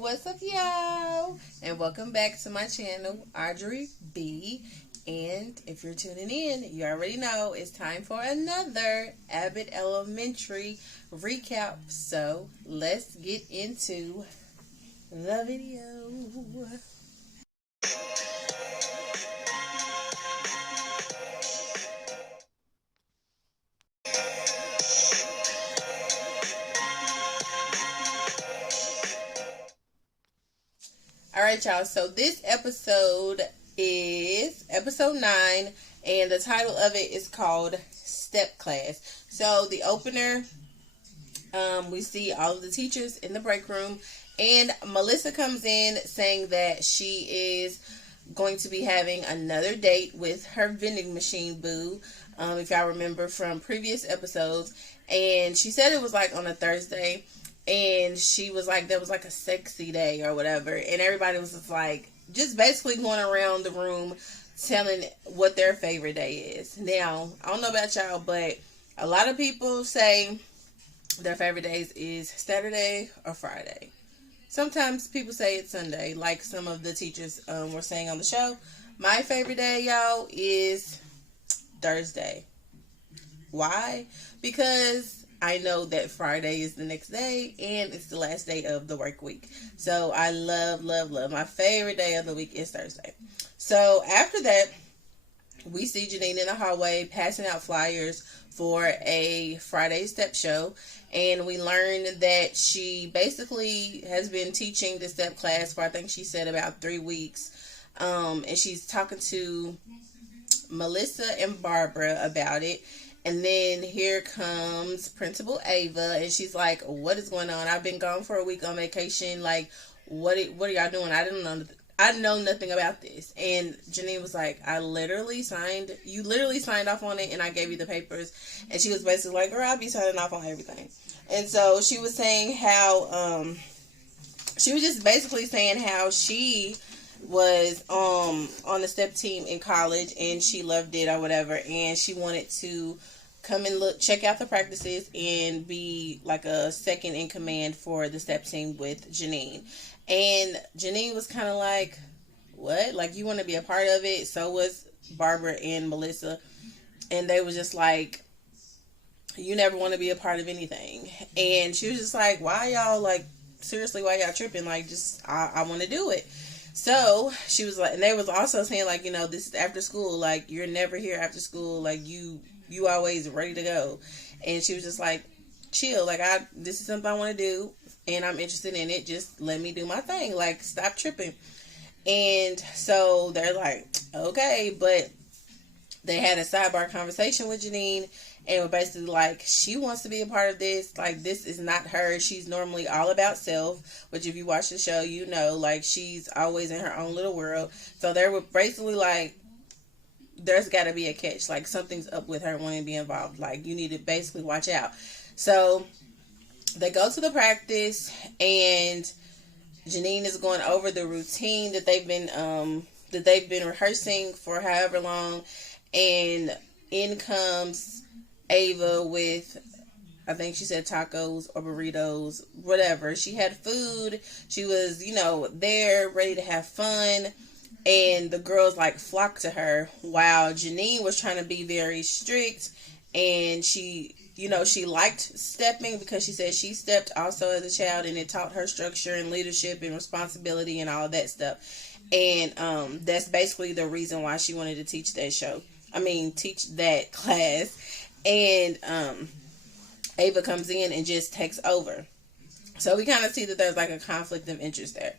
What's up, y'all? And welcome back to my channel, Audrey B. And if you're tuning in, you already know it's time for another Abbott Elementary recap. So let's get into the video. Alright, y'all, so this episode is episode 9, and the title of it is called Step Class. So the opener, we see all of the teachers in the break room, and Melissa comes in saying that she is going to be having another date with her vending machine boo, if y'all remember from previous episodes, and she said it was like on a Thursday. And she was like, there was like a sexy day or whatever. And everybody was just like, just basically going around the room telling what their favorite day is. Now, I don't know about y'all, but a lot of people say their favorite days is Saturday or Friday. Sometimes people say it's Sunday, like some of the teachers were saying on the show. My favorite day, y'all, is Thursday. Why? Because I know that Friday is the next day and it's the last day of the work week. So I love. My favorite day of the week is Thursday. So after that, we see Janine in the hallway passing out flyers for a Friday step show. And we learn that she basically has been teaching the step class for, I think she said, about 3 weeks. And she's talking to Melissa and Barbara about it. And then here comes Principal Ava, and she's like, what is going on? I've been gone for a week on vacation. Like, what are y'all doing? I know nothing about this. And Janine was like, you literally signed off on it, and I gave you the papers. And she was basically like, girl, I'll be signing off on everything. And so she was saying how, she was just basically saying how she was on the step team in college, and she loved it or whatever, and she wanted to come and check out the practices and be like a second in command for the step team with Janine. And Janine was kind of like, what? Like, you want to be a part of it? So was Barbara and Melissa. And they was just like, you never want to be a part of anything. And she was just like, why y'all, like, seriously, why y'all tripping? Like, just, I want to do it. So she was like, and they was also saying, like, this is after school. Like, you're never here after school. Like, you always ready to go. And she was just like, chill. Like, this is something I want to do, and I'm interested in it. Just let me do my thing. Like, stop tripping. And so they're like, okay. But they had a sidebar conversation with Janine, and were basically like, she wants to be a part of this. Like, this is not her. She's normally all about self, which if you watch the show, you know, like, she's always in her own little world. So they were basically like, there's got to be a catch. Like, something's up with her wanting to be involved. Like, you need to basically watch out. So they go to the practice, and Janine is going over the routine that they've been rehearsing for however long. And in comes Ava with, I think she said tacos or burritos, whatever. She had food. She was, there, ready to have fun. And the girls, like, flocked to her, while Janine was trying to be very strict. And she, she liked stepping because she said she stepped also as a child, and it taught her structure and leadership and responsibility and all that stuff. And that's basically the reason why she wanted to teach that class. And Ava comes in and just takes over. So we kind of see that there's like a conflict of interest there.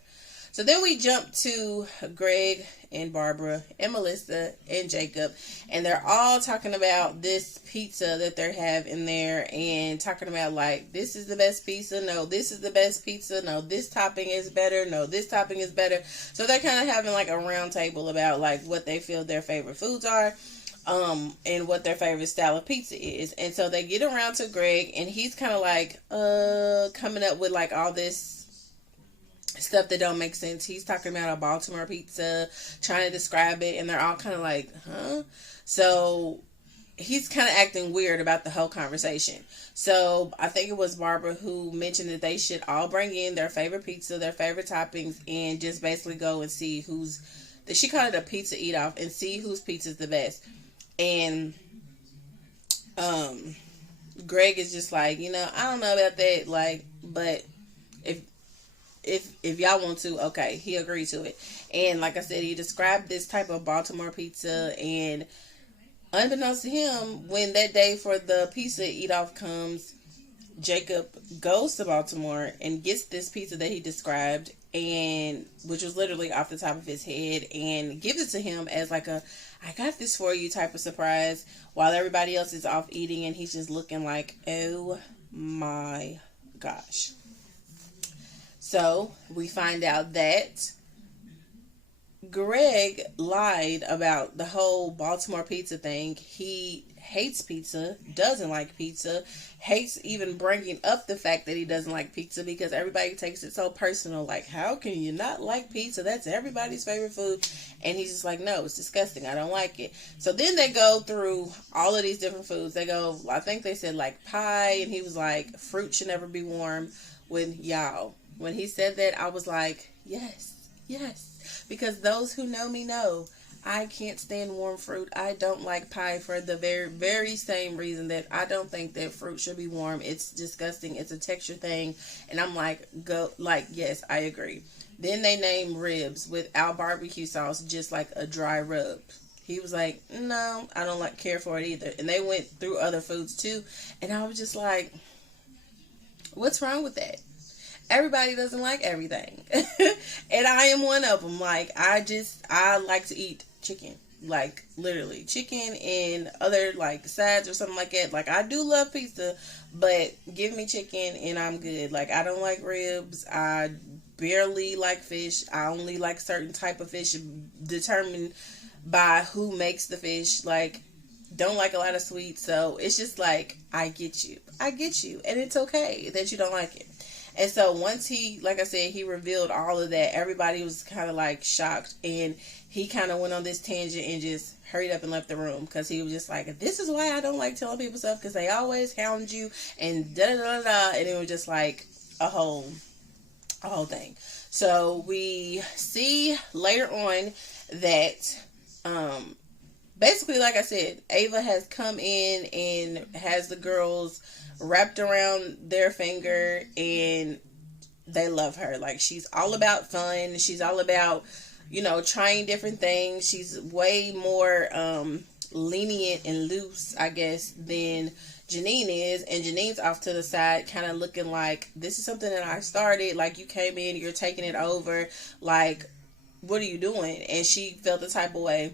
So then we jump to Greg and Barbara and Melissa and Jacob, and they're all talking about this pizza that they have in there, and talking about, like, this is the best pizza. No, this is the best pizza. No, this topping is better. No, this topping is better. So they're kind of having like a round table about like what they feel their favorite foods are. And what their favorite style of pizza is. And so they get around to Greg, and he's kind of like, coming up with like all this stuff that don't make sense. He's talking about a Baltimore pizza, trying to describe it, and they're all kind of like, huh? So he's kind of acting weird about the whole conversation. So I think it was Barbara who mentioned that they should all bring in their favorite pizza, their favorite toppings, and just basically go and see who's, she called it a pizza eat off, and see whose pizza is the best. And Greg is just like, I don't know about that, like, but if y'all want to, okay, he agreed to it. And like I said, he described this type of Baltimore pizza, and unbeknownst to him, when that day for the pizza eat-off comes, Jacob goes to Baltimore and gets this pizza that he described, and which was literally off the top of his head, and gives it to him as like a, I got this for you type of surprise, while everybody else is off eating, and he's just looking like, oh my gosh. So we find out that Greg lied about the whole Baltimore pizza thing. He hates pizza, doesn't like pizza, hates even bringing up the fact that he doesn't like pizza, because everybody takes it so personal. Like, how can you not like pizza? That's everybody's favorite food. And he's just like, no, it's disgusting. I don't like it. So then they go through all of these different foods. They go, I think they said like pie, and he was like, fruit should never be warm. When he said that, I was like, yes. Because those who know me know I can't stand warm fruit. I don't like pie for the very, very same reason that I don't think that fruit should be warm. It's disgusting. It's a texture thing. And I'm like, yes, I agree. Then they named ribs without barbecue sauce, just like a dry rub. He was like, no, I don't care for it either. And they went through other foods too. And I was just like, what's wrong with that? Everybody doesn't like everything. And I am one of them. Like, I like to eat chicken. Like, literally. Chicken and other, like, sides or something like that. Like, I do love pizza, but give me chicken and I'm good. Like, I don't like ribs. I barely like fish. I only like certain type of fish determined by who makes the fish. Like, don't like a lot of sweets. So, it's just like, I get you. And it's okay that you don't like it. And so once he, like I said, he revealed all of that, everybody was kind of like shocked, and he kind of went on this tangent and just hurried up and left the room, because he was just like, this is why I don't like telling people stuff, because they always hound you and da da da da, and it was just like a whole thing. So we see later on that basically, like I said, Ava has come in and has the girls wrapped around their finger, and they love her. Like, she's all about fun. She's all about, trying different things. She's way more lenient and loose, I guess, than Janine is. And Janine's off to the side, kind of looking like, this is something that I started. Like, you came in, you're taking it over. Like, what are you doing? And she felt the type of way.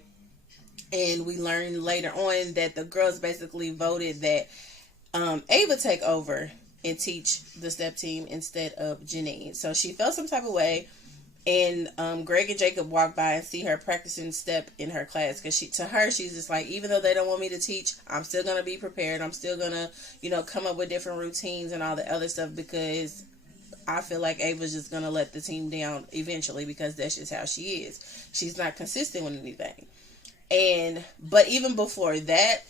And we learned later on that the girls basically voted that Ava take over and teach the step team instead of Janine. So she felt some type of way, and Greg and Jacob walk by and see her practicing step in her class, because to her, she's just like, even though they don't want me to teach, I'm still going to be prepared. I'm still going to, come up with different routines and all the other stuff, because I feel like Ava's just going to let the team down eventually, because that's just how she is. She's not consistent with anything. But even before that,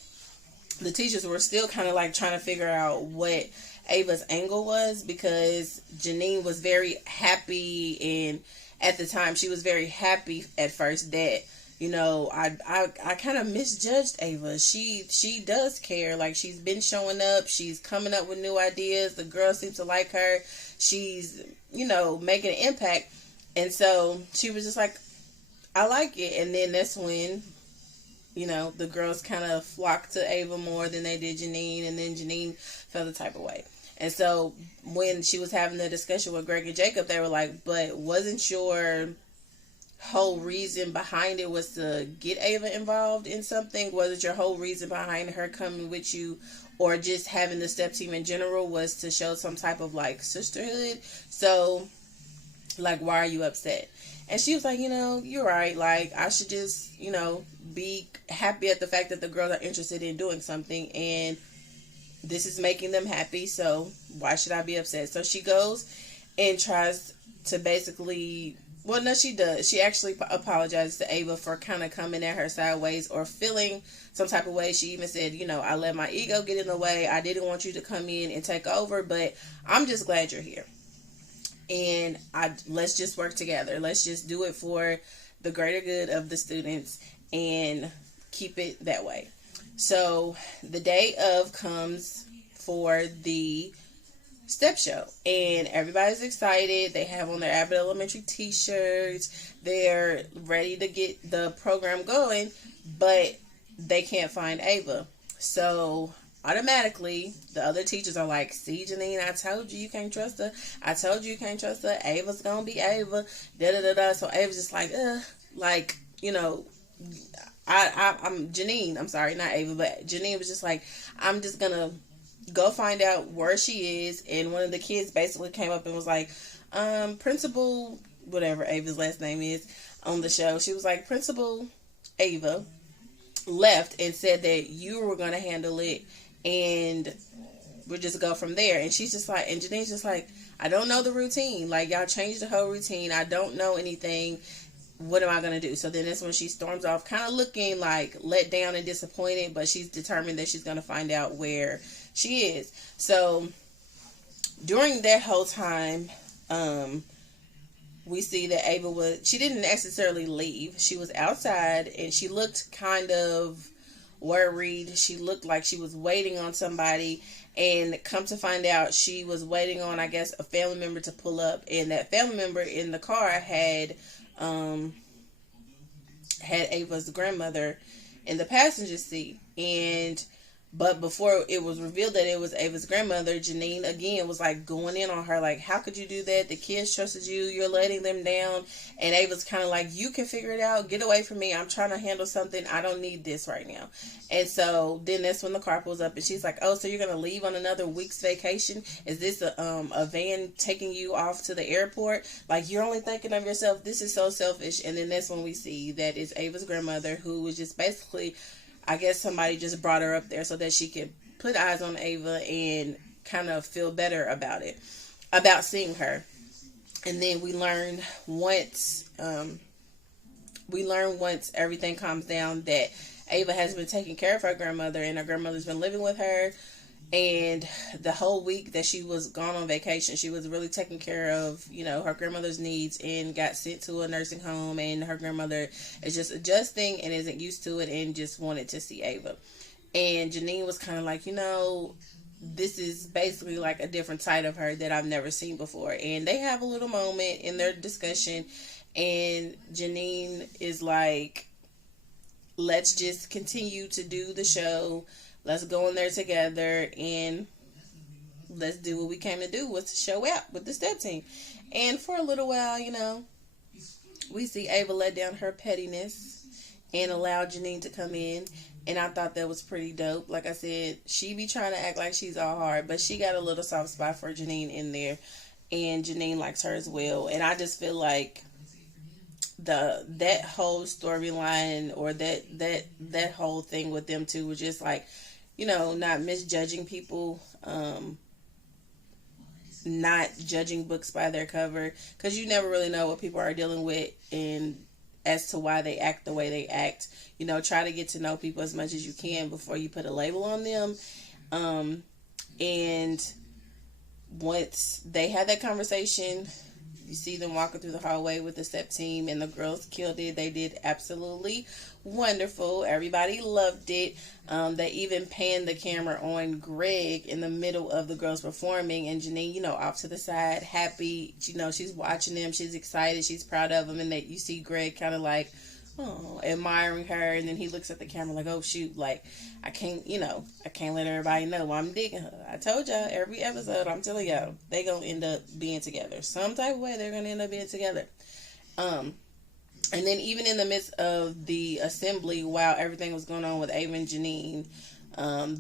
the teachers were still kind of like trying to figure out what Ava's angle was, because Janine was very happy, and at the time she was very happy at first that, I kind of misjudged Ava. She does care. Like, she's been showing up. She's coming up with new ideas. The girls seem to like her. She's, making an impact. And so she was just like, I like it. And then that's when, the girls kind of flocked to Ava more than they did Janine, and then Janine felt the type of way. And so when she was having the discussion with Greg and Jacob, they were like, but wasn't your whole reason behind it was to get Ava involved in something? Wasn't your whole reason behind her coming with you, or just having the step team in general, was to show some type of like sisterhood? So, like, why are you upset? And she was like, you're right. Like, I should just, be happy at the fact that the girls are interested in doing something, and this is making them happy. So why should I be upset? So she goes and tries to basically Well, no, she does. She actually apologized to Ava for kind of coming at her sideways or feeling some type of way. She even said, I let my ego get in the way. I didn't want you to come in and take over, but I'm just glad you're here. And let's just work together. Let's just do it for the greater good of the students and keep it that way. So the day of comes for the step show, and everybody's excited. They have on their Abbott Elementary t-shirts. They're ready to get the program going, but they can't find Ava. So automatically the other teachers are like, see, Janine, I told you can't trust her. I told you can't trust her. Ava's gonna be Ava. Da da da da. So Ava's just like, I'm Janine. I'm sorry, not Ava, but Janine was just like, I'm just gonna go find out where she is. And one of the kids basically came up and was like, Principal, whatever Ava's last name is on the show, she was like, Principal Ava left and said that you were going to handle it and we'll just go from there. And she's just like, and Janine's just like, I don't know the routine. Like, y'all changed the whole routine. I don't know anything. What am I going to do? So then that's when she storms off, kind of looking like let down and disappointed, but she's determined that she's going to find out where she is. So during that whole time, we see that Ava she didn't necessarily leave. She was outside and she looked kind of worried. She looked like she was waiting on somebody, and come to find out she was waiting on, I guess, a family member to pull up, and that family member in the car had Ava's grandmother in the passenger seat. But before it was revealed that it was Ava's grandmother, Janine again was like going in on her, like, how could you do that? The kids trusted you. You're letting them down. And Ava's kind of like, you can figure it out. Get away from me. I'm trying to handle something. I don't need this right now. And so then that's when the car pulls up and she's like, oh, so you're going to leave on another week's vacation? Is this a van taking you off to the airport? Like, you're only thinking of yourself. This is so selfish. And then that's when we see that it's Ava's grandmother, who was just basically, I guess somebody just brought her up there so that she could put eyes on Ava and kind of feel better about seeing her. And then we learn once everything calms down that Ava has been taking care of her grandmother, and her grandmother's been living with her. And the whole week that she was gone on vacation, she was really taking care of, her grandmother's needs, and got sent to a nursing home. And her grandmother is just adjusting and isn't used to it and just wanted to see Ava. And Janine was kind of like, this is basically like a different side of her that I've never seen before. And they have a little moment in their discussion, and Janine is like, let's just continue to do the show. Let's go in there together and let's do what we came to do, was to show out with the step team. And for a little while, we see Ava let down her pettiness and allow Janine to come in. And I thought that was pretty dope. Like I said, she be trying to act like she's all hard, but she got a little soft spot for Janine in there. And Janine likes her as well. And I just feel like that whole storyline, or that whole thing with them two, was just like, not misjudging people, not judging books by their cover, because you never really know what people are dealing with and as to why they act the way they act. Try to get to know people as much as you can before you put a label on them. And once they had that conversation, you see them walking through the hallway with the step team, and the girls killed it. They did absolutely wonderful. Everybody loved it. They even panned the camera on Greg in the middle of the girls performing, and Janine, off to the side, happy. She's watching them. She's excited. She's proud of them. And that you see Greg kind of like, admiring her, and then he looks at the camera like, oh shoot, like I can't let everybody know I'm digging her. I told y'all every episode, I'm telling y'all, they gonna end up being together. Some type of way they're gonna end up being together. And then even in the midst of the assembly, while everything was going on with Ava and Janine,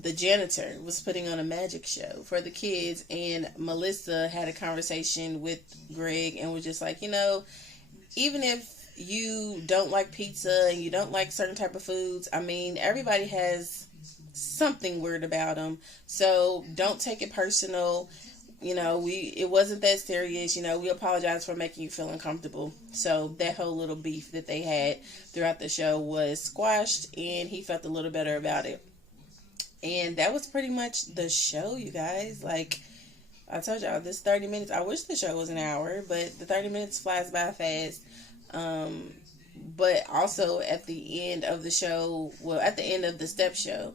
the janitor was putting on a magic show for the kids, and Melissa had a conversation with Greg and was just like, even if you don't like pizza and you don't like certain type of foods, I mean, everybody has something weird about them, so don't take it personal. it wasn't that serious. We apologize for making you feel uncomfortable. So that whole little beef that they had throughout the show was squashed, and he felt a little better about it. And that was pretty much the show, you guys. Like I told y'all, this 30 minutes, I wish the show was an hour, but the 30 minutes flies by fast. But also at the end of the show, at the end of the step show,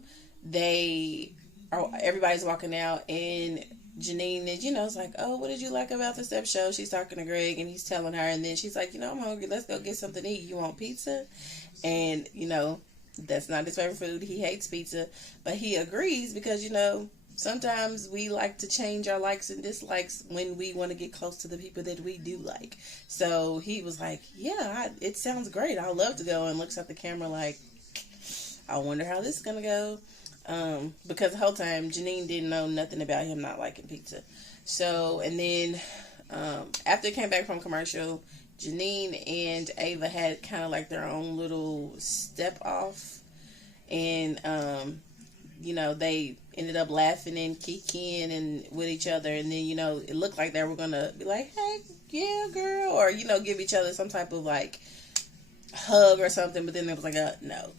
everybody's walking out, and Janine is, it's like, oh, what did you like about the step show? She's talking to Greg, and he's telling her, and then she's like, I'm hungry. Let's go get something to eat. You want pizza? And, that's not his favorite food. He hates pizza, but he agrees because, sometimes we like to change our likes and dislikes when we want to get close to the people that we do like. So he was like, yeah, it sounds great. I'd love to go, and looks at the camera like, I wonder how this is going to go. Because the whole time Janine didn't know nothing about him not liking pizza. So, and then, after it came back from commercial, Janine and Ava had kind of like their own little step off, and, they ended up laughing and kicking and with each other, and then, it looked like they were going to be like, hey, yeah, girl, or, give each other some type of like hug or something, but then it was like no.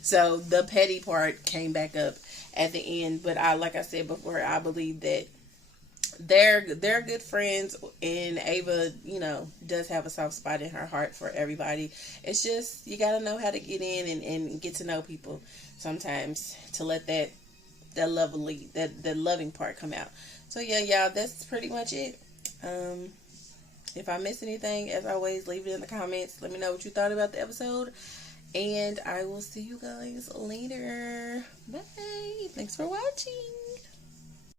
So the petty part came back up at the end, but like I said before, I believe that they're good friends, and Ava does have a soft spot in her heart for everybody. It's just you gotta know how to get in and get to know people sometimes to let that loving part come out. So yeah, y'all, that's pretty much it. If I missed anything, as always, leave it in the comments. Let me know what you thought about the episode. And I will see you guys later. Bye. Thanks for watching.